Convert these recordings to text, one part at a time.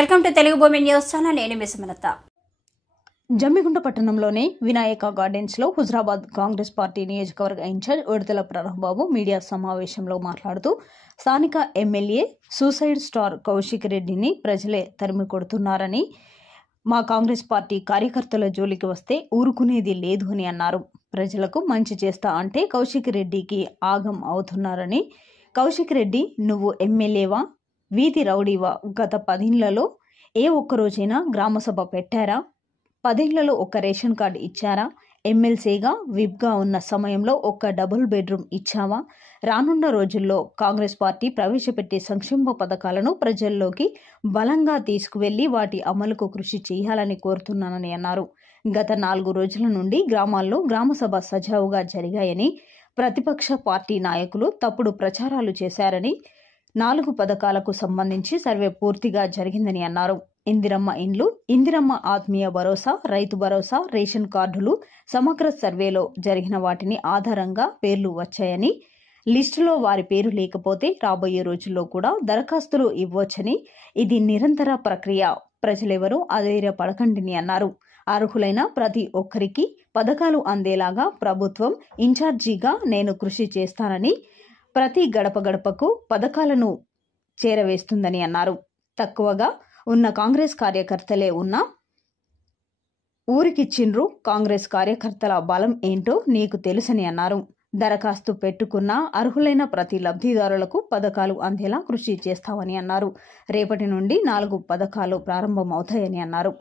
Welcome to Telugu భూమి news channel. నేను మీ సుమలత. జమ్మిగుంట పట్టణంలోని వినాయక గార్డెన్స్లో హుజరాబాద్ కాంగ్రెస్ పార్టీ నియోజకవర్గ ఇన్ఛార్జ్ ఉడతల ప్రణవ్బాబు మీడియా సమావేశంలో మాట్లాడుతూ స్థానిక ఎమ్మెల్యే సూసైడ్ స్టార్ కౌశిక్ రెడ్డిని ప్రజలే తరిమి కొడుతున్నారని, మా కాంగ్రెస్ పార్టీ కార్యకర్తల జోలికి వస్తే ఊరుకునేది లేదు అని అన్నారు. ప్రజలకు మంచి చేస్తా అంటే కౌశిక్ రెడ్డికి ఆగం అవుతున్నారని, కౌశిక్ రెడ్డి నువ్వు ఎమ్మెల్యేవా, వీధి రౌడీవా, గత 10 ఏళ్లలో ఏ ఒక్కరోజైనా గ్రామసభ పెట్టారా, 10 ఏళ్లలో ఒక్క రేషన్ కార్డు ఇచ్చారా, ఎమ్మెల్సీగా విప్గా ఉన్న సమయంలో ఒక్క డబుల్ బెడ్రూమ్ ఇచ్చావా, రానున్న రోజుల్లో కాంగ్రెస్ పార్టీ ప్రవేశపెట్టే సంక్షేమ పథకాలను ప్రజల్లోకి బలంగా తీసుకువెళ్లి వాటి అమలుకు కృషి చేయాలని కోరుతున్నానని అన్నారు. గత 4 రోజుల నుండి గ్రామాల్లో గ్రామసభ సజావుగా జరిగాయని, ప్రతిపక్ష పార్టీ నాయకులు తప్పుడు ప్రచారాలు చేశారని, 4 పథకాలకు సంబంధించి సర్వే పూర్తిగా జరిగిందని అన్నారు. ఇందిరమ్మ ఇండ్లు, ఇందిరమ్మ ఆత్మీయ భరోసా, రైతు భరోసా, రేషన్ కార్డులు సమగ్ర సర్వేలో జరిగిన వాటిని ఆధారంగా పేర్లు వచ్చాయని, లిస్టులో వారి పేరు లేకపోతే రాబోయే రోజుల్లో కూడా దరఖాస్తులు ఇవ్వొచ్చని, ఇది నిరంతర ప్రక్రియ, ప్రజలెవరూ అధైర్యపడకండిని అన్నారు. అర్హులైన ప్రతి ఒక్కరికి పథకాలు అందేలాగా ప్రభుత్వం ఇన్ఛార్జిగా నేను కృషి చేస్తానని, ప్రతి గడప గడపకు పథకాలను చేరవేస్తుందని అన్నారు. తక్కువగా ఉన్న కాంగ్రెస్ కార్యకర్తలే ఉన్న ఊరికిచ్చిండ్రు, కాంగ్రెస్ కార్యకర్తల బలం ఏంటో నీకు తెలుసని అన్నారు. దరఖాస్తు పెట్టుకున్న అర్హులైన ప్రతి లబ్ధిదారులకు పథకాలు అందేలా కృషి చేస్తామని అన్నారు. రేపటి నుండి 4 పథకాలు ప్రారంభమవుతాయని అన్నారు.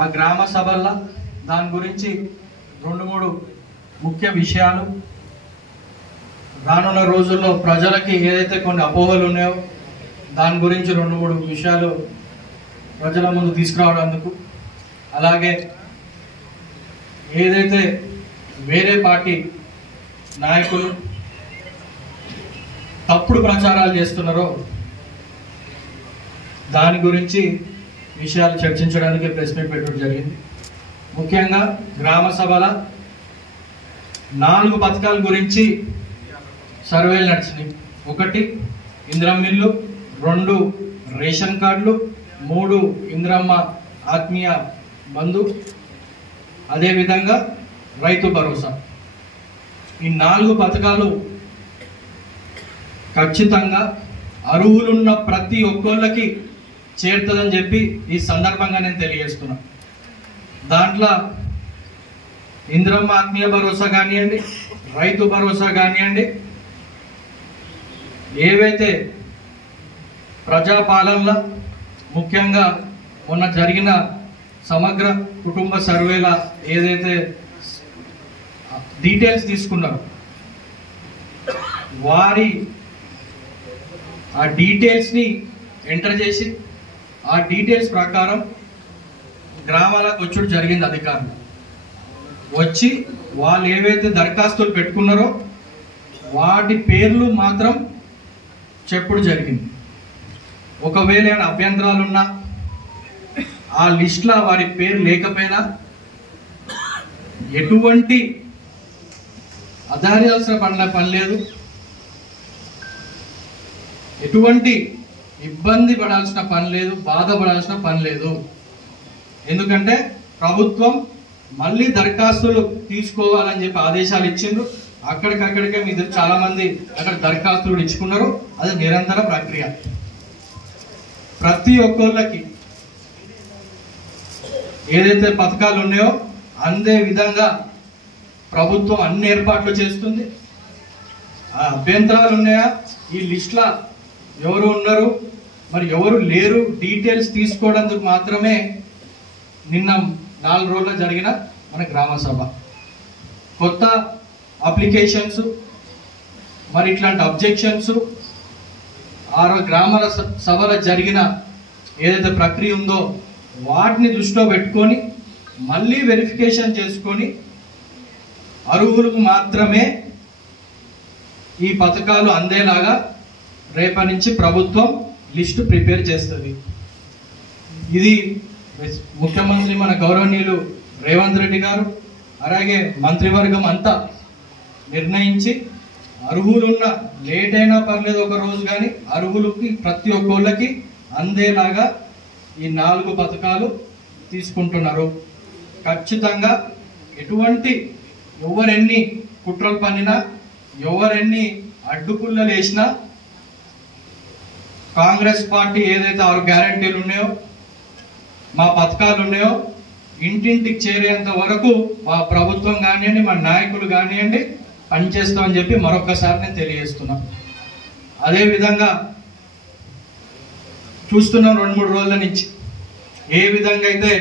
ఆ గ్రామ సభల్లో దాని గురించి 2-3 ముఖ్య విషయాలు, రానున్న రోజుల్లో ప్రజలకి ఏదైతే కొన్ని అపోహలు ఉన్నాయో దాని గురించి 2-3 విషయాలు ప్రజల ముందు తీసుకురావడానికి, అలాగే ఏదైతే వేరే పార్టీ నాయకులు తప్పుడు ప్రచారాలు చేస్తున్నారో దాని గురించి విషయాలు చర్చించడానికి ప్రెస్ మీట్ పెట్టడం జరిగింది. ముఖ్యంగా గ్రామ సభల 4 పథకాల గురించి సర్వేలు నడిచినాయి. 1 ఇందిరమ్మ ఇల్లు, 2 రేషన్ కార్డులు, 3 ఇందిరమ్మ ఆత్మీయ బంధు, అదేవిధంగా రైతు భరోసా. ఈ 4 పథకాలు ఖచ్చితంగా అర్హులున్న ప్రతి ఒక్కళ్ళకి చేరుతుందని చెప్పి ఈ సందర్భంగా నేను తెలియజేస్తున్నా. దాంట్లో ఇందిరమ్మ ఆత్మీయ భరోసా కానివ్వండి, రైతు భరోసా కానివ్వండి, ఏవైతే ప్రజాపాలనలో ముఖ్యంగా మొన్న జరిగిన సమగ్ర కుటుంబ సర్వేల ఏదైతే డీటెయిల్స్ తీసుకున్నారో వారి ఆ డీటెయిల్స్ని ఎంటర్ చేసి ఆ డీటెయిల్స్ ప్రకారం గ్రామాలకు వచ్చుడు జరిగింది. అధికారులు వచ్చి వాళ్ళు ఏవైతే దరఖాస్తులు పెట్టుకున్నారో వాటి పేర్లు మాత్రం చెప్పుడు జరిగింది. ఒకవేళ ఏమైనా అభ్యంతరాలు ఉన్నా ఆ లిస్ట్లో వారి పేరు లేకపోయినా ఎటువంటి అధార్యాల్సిన పని లేదు, ఎటువంటి ఇబ్బంది పడాల్సిన పని లేదు, బాధపడాల్సిన పని లేదు. ఎందుకంటే ప్రభుత్వం మళ్ళీ దరఖాస్తులు తీసుకోవాలని చెప్పి ఆదేశాలు ఇచ్చిండ్రు. అక్కడికక్కడికే మీరు చాలా మంది అక్కడ దరఖాస్తులు ఇచ్చుకున్నారు. అది నిరంతర ప్రక్రియ. ప్రతి ఒక్కళ్ళకి ఏదైతే పథకాలు ఉన్నాయో అందే విధంగా ప్రభుత్వం అన్ని ఏర్పాట్లు చేస్తుంది. ఆ అభ్యంతరాలు ఉన్నాయా, ఈ లిస్టులో ఎవరు ఉన్నారు మరి ఎవరు లేరు డీటెయిల్స్ తీసుకోవడానికి మాత్రమే నిన్న 4 రోజుల్లో జరిగిన మన గ్రామ సభ. కొత్త అప్లికేషన్స్ మరి ఇట్లాంటి అబ్జెక్షన్స్ ఆ గ్రామాల సభలో జరిగిన ఏదైతే ప్రక్రియ ఉందో వాటిని దృష్టిలో పెట్టుకొని మళ్ళీ వెరిఫికేషన్ చేసుకొని అర్హులకు మాత్రమే ఈ పథకాలు అందేలాగా రేపటి నుంచి ప్రభుత్వం లిస్టు ప్రిపేర్ చేస్తుంది. ఇది ముఖ్యమంత్రి మన గౌరవనీయులు రేవంత్ రెడ్డి గారు అలాగే మంత్రివర్గం అంతా నిర్ణయించి అర్హులున్న లేట్ అయినా పర్లేదు ఒక రోజు, కానీ అర్హులకి ప్రతి ఒక్కళ్ళకి అందేలాగా ఈ 4 పథకాలు తీసుకుంటున్నారు. ఖచ్చితంగా ఎటువంటి ఎవరెన్ని కుట్రలు పన్నినా, ఎవరెన్ని అడ్డుపుల్లలు వేసినా కాంగ్రెస్ పార్టీ ఏదైతే 6 గ్యారంటీలు ఉన్నాయో, మా పథకాలు ఉన్నాయో ఇంటింటికి చేరేంత వరకు మా ప్రభుత్వం కానివ్వండి, మా నాయకులు కానివ్వండి పనిచేస్తామని చెప్పి మరొకసారి నేను తెలియజేస్తున్నా. అదేవిధంగా చూస్తున్నాం 2-3 రోజుల నుంచి ఏ విధంగా అయితే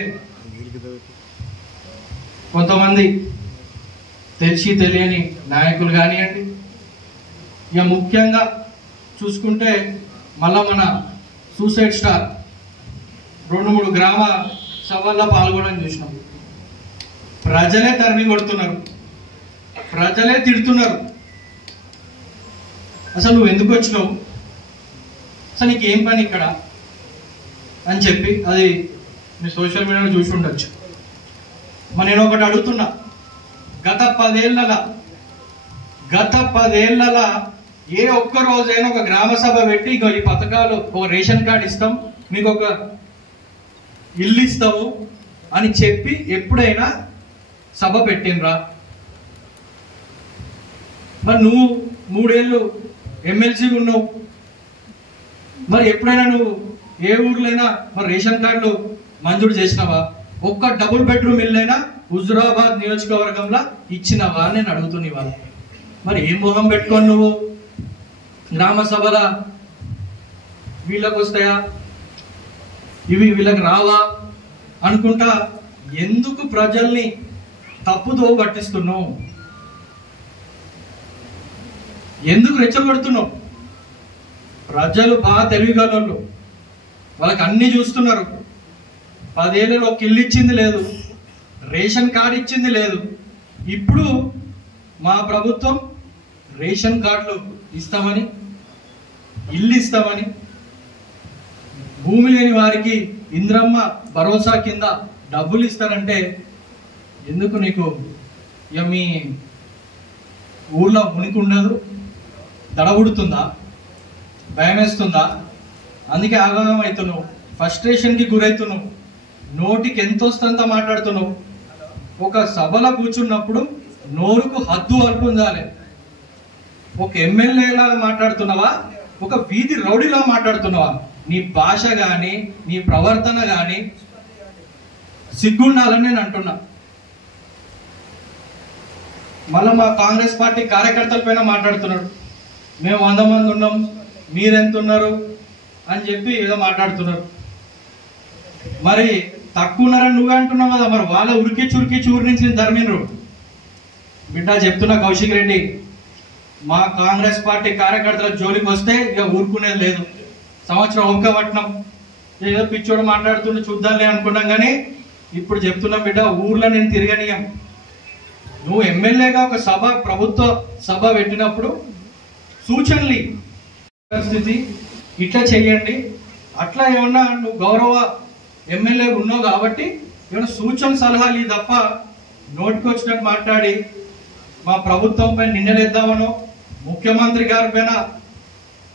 కొంతమంది తెలిసి తెలియని నాయకులు కానివ్వండి, ఇక ముఖ్యంగా చూసుకుంటే మళ్ళా మన సూసైడ్ స్టార్ 2-3 గ్రామ సభల్లో పాల్గొనడం చూసినాం. ప్రజలే తరిమి కొడుతున్నారు, ప్రజలే తిడుతున్నారు. అసలు నువ్వు ఎందుకు వచ్చినావు, అసలు నీకు ఏం పని ఇక్కడ అని చెప్పి అది మీ సోషల్ మీడియాలో చూసి ఉండొచ్చు. మరి నేను ఒకటి అడుగుతున్నా, గత 10 ఏళ్ళ ఏ ఒక్క రోజైనా ఒక గ్రామ సభ పెట్టి ఇక ఈ పథకాలు, ఒక రేషన్ కార్డు ఇస్తాం, మీకు ఒక ఇల్లు ఇస్తాము అని చెప్పి ఎప్పుడైనా సభ పెట్టినరా? మరి నువ్వు 3 ఏళ్ళు ఎమ్మెల్సీగా ఉన్నావు, మరి ఎప్పుడైనా నువ్వు ఏ ఊర్లైనా మరి రేషన్ కార్డులు మంజూరు చేసినావా? ఒక్క డబుల్ బెడ్రూమ్ ఇల్లైనా హుజురాబాద్ నియోజకవర్గంలో ఇచ్చినావా అని నేను అడుగుతున్నా ఇవాళ. మరి ఏం మొహం పెట్టుకొని నువ్వు గ్రామ సభల వీళ్ళకు వస్తాయా, ఇవి వీళ్ళకి రావా అనుకుంటా ఎందుకు ప్రజల్ని తప్పుదో పట్టిస్తున్నావు? ఎందుకు రెచ్చగొడుతున్నావు? ప్రజలు బాగా తెలివిగలవాళ్ళు, వాళ్ళకి అన్ని చూస్తున్నారు. 10 ఏళ్ళలో ఒక ఇల్లు ఇచ్చింది లేదు, రేషన్ కార్డు ఇచ్చింది లేదు. ఇప్పుడు మా ప్రభుత్వం రేషన్ కార్డులు ఇస్తామని, ఇల్లు ఇస్తామని, భూమి లేని వారికి ఇంద్రమ్మ భరోసా కింద డబ్బులు ఇస్తారంటే ఎందుకు నీకు ఇక మీ ఊర్లో ఉనికి ఉండదు? దడబుడుతుందా? భయం వేస్తుందా? అందుకే ఆగమం అవుతున్నావు, ఫ్రస్ట్రేషన్కి గురవుతున్నావు, నోటికి ఎంత వస్తుందంత మాట్లాడుతున్నావు. ఒక సభలో కూర్చున్నప్పుడు నోరుకు హద్దు అల్పు ఉండాలి. ఒక ఎమ్మెల్యేలా మాట్లాడుతున్నావా, ఒక వీధి రౌడీలా మాట్లాడుతున్నావా? నీ భాష కానీ నీ ప్రవర్తన కానీ సిగ్గుండాలని నేను అంటున్నా. మళ్ళీ మా కాంగ్రెస్ పార్టీ కార్యకర్తల పైన మాట్లాడుతున్నాడు, మేము 100 మంది ఉన్నాం, మీరెంత ఉన్నారు అని చెప్పి ఏదో మాట్లాడుతున్నారు. మరి తక్కువ ఉన్నారని నువ్వే అంటున్నావు కదా, మరి వాళ్ళ ఉరికి ఊరి నుంచి ధర్మినరు. బిడ్డ చెప్తున్నా కౌశిక్ రెడ్డి, మా కాంగ్రెస్ పార్టీ కార్యకర్తల జోలికి వస్తే ఇక ఊరుకునేది లేదు. సంవత్సరం ఒక్క పట్నం ఏదో పిచ్చోడు మాట్లాడుతుండే చూద్దాంలే అనుకున్నాం, కానీ ఇప్పుడు చెప్తున్నాం బిడ్డ, ఊర్లో నేను తిరగనియం. నువ్వు ఎమ్మెల్యేగా ఒక సభ, ప్రభుత్వ సభ పెట్టినప్పుడు సూచనలు పరిస్థితి ఇట్లా చెయ్యండి, అట్లా ఏమన్నా నువ్వు గౌరవ ఎమ్మెల్యే ఉన్నావు కాబట్టి ఏమైనా సూచన సలహాలు ఈ తప్ప నోటికొచ్చినట్టు మాట్లాడి మా ప్రభుత్వం పైన నిందలేద్దామనో, ముఖ్యమంత్రి గారి పైన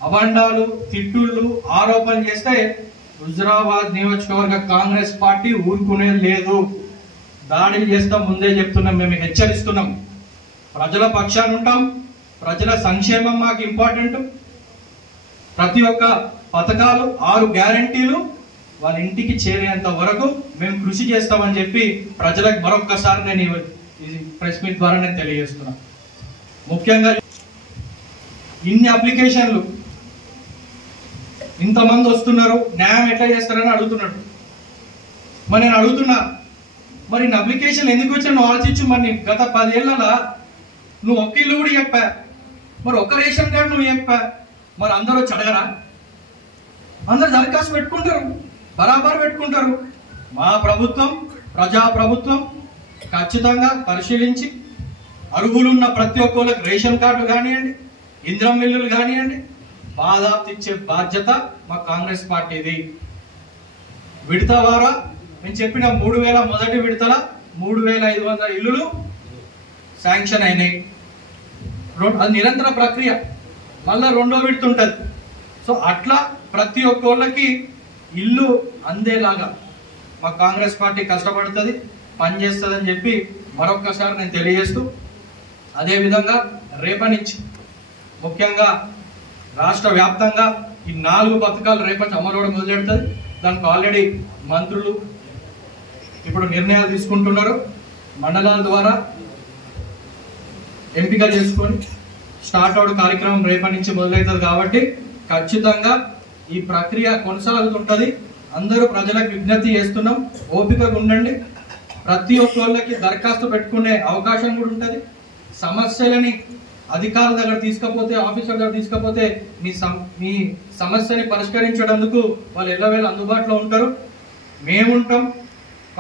అబండాలు, తిట్టుళ్ళు, ఆరోపణలు చేస్తే హుజురాబాద్ నియోజకవర్గ కాంగ్రెస్ పార్టీ ఊరుకునేది లేదు. దాడులు చేస్తాం, ముందే చెప్తున్నాం, మేము హెచ్చరిస్తున్నాం. ప్రజల పక్షాన ఉంటాం, ప్రజల సంక్షేమం మాకు ఇంపార్టెంట్. ప్రతి ఒక్క పథకాలు, 6 గ్యారంటీలు వాళ్ళ ఇంటికి చేరేంత వరకు మేము కృషి చేస్తామని చెప్పి ప్రజలకు మరొక్కసారి నేను ఈ ప్రెస్ మీట్ ద్వారా నేను తెలియజేస్తున్నా. ముఖ్యంగా ఇన్ని అప్లికేషన్లు, ఇంతమంది వస్తున్నారు, న్యాయం ఎట్లా చేస్తారని అడుగుతున్నాడు. మరి నేను అడుగుతున్నా, మరి ఇన్ని అప్లికేషన్లు ఎందుకు వచ్చా నువ్వు ఆలోచించు. మరి గత 10 ఏళ్ళలా నువ్వు ఒక్క ఇల్లు కూడా చెప్పా, మరి ఒక్క రేషన్ కార్డు నువ్వు చెప్పా, మరి అందరూ వచ్చి అడగరా? అందరు దరఖాస్తు పెట్టుకుంటారు, బరాబర్ పెట్టుకుంటారు. మా ప్రభుత్వం ప్రజా ప్రభుత్వం ఖచ్చితంగా పరిశీలించి అర్హులున్న ప్రతి ఒక్కరికి రేషన్ కార్డు కానివ్వండి, ఇంద్రం మిల్లులు కానివ్వండి, బాధాప్తి ఇచ్చే బాధ్యత మా కాంగ్రెస్ పార్టీది. విడత ద్వారా నేను చెప్పిన 3000 మొదటి విడతల 3500 ఇల్లులు శాంక్షన్ అయినాయి. అది నిరంతర ప్రక్రియ, మళ్ళీ రెండో విడత ఉంటుంది. సో అట్లా ప్రతి ఒక్కళ్ళకి ఇల్లు అందేలాగా మా కాంగ్రెస్ పార్టీ కష్టపడుతుంది, పనిచేస్తుంది అని చెప్పి మరొక్కసారి నేను తెలియజేస్తూ, అదేవిధంగా రేపటి నుంచి ముఖ్యంగా రాష్ట్ర వ్యాప్తంగా ఈ 4 పథకాలు రేపటి అమలు కూడా మొదలెడుతుంది. దానికి ఆల్రెడీ మంత్రులు ఇప్పుడు నిర్ణయాలు తీసుకుంటున్నారు. మండలాల ద్వారా ఎంపిక చేసుకొని స్టార్ట్ అవుట్ కార్యక్రమం రేపటి నుంచి మొదలవుతుంది. కాబట్టి ఖచ్చితంగా ఈ ప్రక్రియ కొనసాగుతుంటుంది. అందరూ ప్రజలకు విజ్ఞప్తి చేస్తున్నాం, ఓపికగా ఉండండి. ప్రతి ఒక్కళ్ళకి దరఖాస్తు పెట్టుకునే అవకాశం కూడా ఉంటుంది. సమస్యలని అధికారుల దగ్గర తీసుకపోతే, ఆఫీసర్ దగ్గర తీసుకపోతే మీ సమస్యని పరిష్కరించడానికి వాళ్ళు ఎల్లవేళ అందుబాటులో ఉంటారు. మేముంటాం,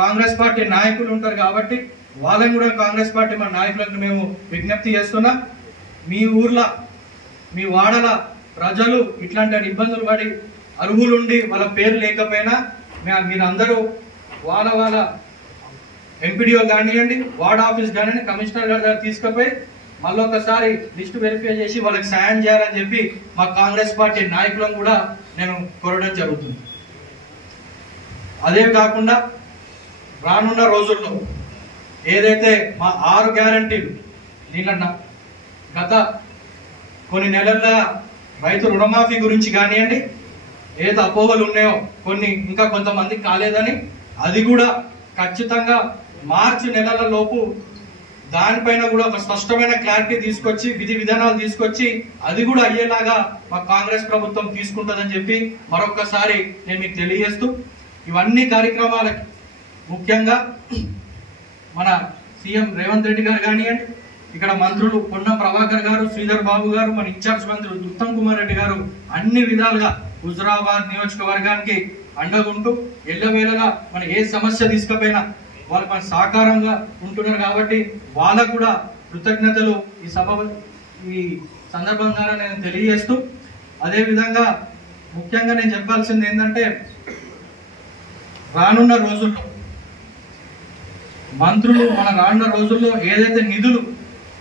కాంగ్రెస్ పార్టీ నాయకులు ఉంటారు. కాబట్టి వాళ్ళని కూడా కాంగ్రెస్ పార్టీ మన నాయకులకు మేము విజ్ఞప్తి చేస్తున్నాం. మీ ఊర్లో, మీ వాడల ప్రజలు ఇట్లాంటి ఇబ్బందులు పడి అర్హులుండి వాళ్ళ పేరు లేకపోయినా మీరందరూ వాళ్ళ ఎంపీడీఓ కానివ్వండి, వార్డ్ ఆఫీస్ కానివ్వండి, కమిషనర్ గారి దగ్గర తీసుకుపోయి మళ్ళీ ఒకసారి లిస్టు వెరిఫై చేసి వాళ్ళకి సాయం చేయాలని చెప్పి మా కాంగ్రెస్ పార్టీ నాయకులను కూడా నేను కోరడం జరుగుతుంది. అదే కాకుండా రానున్న రోజుల్లో ఏదైతే మా 6 గ్యారంటీలు, దీనిలో గత కొన్ని నెలల రైతు రుణమాఫీ గురించి కానివ్వండి, ఏదైతే అపోహలు ఉన్నాయో కొన్ని ఇంకా కొంతమందికి కాలేదని, అది కూడా ఖచ్చితంగా మార్చి నెలల లోపు దానిపైన కూడా ఒక స్పష్టమైన క్లారిటీ తీసుకొచ్చి, విధి విధానాలు తీసుకొచ్చి అది కూడా అయ్యేలాగా మా కాంగ్రెస్ ప్రభుత్వం తీసుకుంటుందని చెప్పి మరొక్కసారి నేను మీకు తెలియజేస్తూ, ఇవన్నీ కార్యక్రమాలకి ముఖ్యంగా మన సీఎం రేవంత్ రెడ్డి గారు కానివ్వండి, ఇక్కడ మంత్రులు పొన్నం ప్రభాకర్ గారు, శ్రీధర్ బాబు గారు, మన ఇన్ఛార్జ్ మంత్రులు ఉత్తమ్ కుమార్ రెడ్డి గారు అన్ని విధాలుగా హుజురాబాద్ నియోజకవర్గానికి అండగుంటూ ఎల్లవేళలా మన ఏ సమస్య తీసుకపోయినా వాళ్ళు మన సహకారంగా ఉంటున్నారు. కాబట్టి వాళ్ళకు కూడా కృతజ్ఞతలు ఈ సందర్భంగా నేను తెలియజేస్తూ, అదేవిధంగా ముఖ్యంగా నేను చెప్పాల్సింది ఏంటంటే, రానున్న రోజుల్లో మంత్రులు రానున్న రోజుల్లో ఏదైతే నిధులు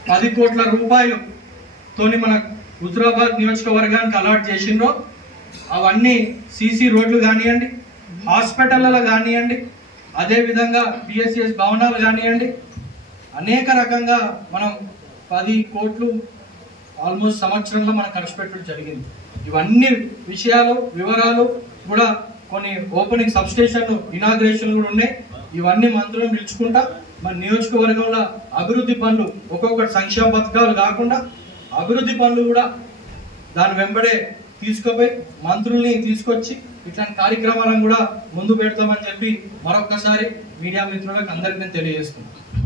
10 కోట్ల రూపాయలు తోని మన హుజురాబాద్ నియోజకవర్గానికి అలాట్ చేసిండ్రో అవన్నీ సీసీ రోడ్లు కానివ్వండి, హాస్పిటళ్ళలో కానివ్వండి, అదేవిధంగా పిఎస్సిఎస్ భవనాలు కానివ్వండి, అనేక రకంగా మనం 10 కోట్లు ఆల్మోస్ట్ సంవత్సరంలో మనం ఖర్చు పెట్టడం జరిగింది. ఇవన్నీ వివరాలు కూడా కొన్ని ఓపెనింగ్ సబ్స్టేషన్ ఇనాగ్రేషన్ కూడా ఉన్నాయి. ఇవన్నీ మంత్రులను పిలుచుకుంటా మన నియోజకవర్గంలో అభివృద్ధి పనులు, ఒక్కొక్కటి సంక్షేమ పథకాలు కాకుండా అభివృద్ధి పనులు కూడా దాని వెంబడే తీసుకుపోయి మంత్రుల్ని తీసుకొచ్చి ఇట్లాంటి కార్యక్రమాలను కూడా ముందు పెడతామని చెప్పి మరొక్కసారి మీడియా మిత్రులకు అందరికీ తెలియజేస్తున్నాను.